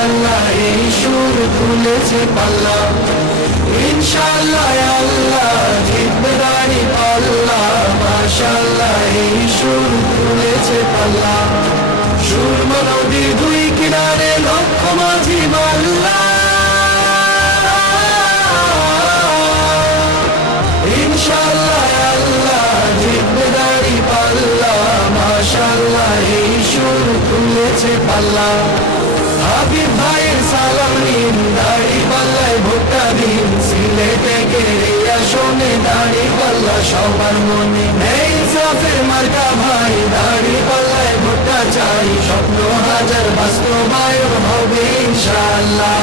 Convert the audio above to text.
মাশাআল্লাহ এই সুর তুলেছে পাল্লা ইনশাআল্লাহ আল্লাহ জিতবে দাড়ি পাল্লা মাশাআল্লাহ এই সুর তুলেছে পাল্লা সুরমা নদীর দুই কিনারে লক্ষ মাঝি মাল্লা ইনশাআল্লাহ আল্লাহ জিতবে দাড়ি পাল্লা মাশাআল্লাহ এই সুর তুলেছে পাল্লা হাবিব ভাইয়ের সালাম নিন দাড়ি পাল্লায় ভোটটা দিন সিলেটে গেলে আসনে দাড়ি পাল্লা সবার মনে এই সাফের মার্কা ভাই দাড়ি পাল্লায় ভোটটা চাই স্বপ্ন হাজার বাস্তবায়ন হবে ইনশাআল্লাহ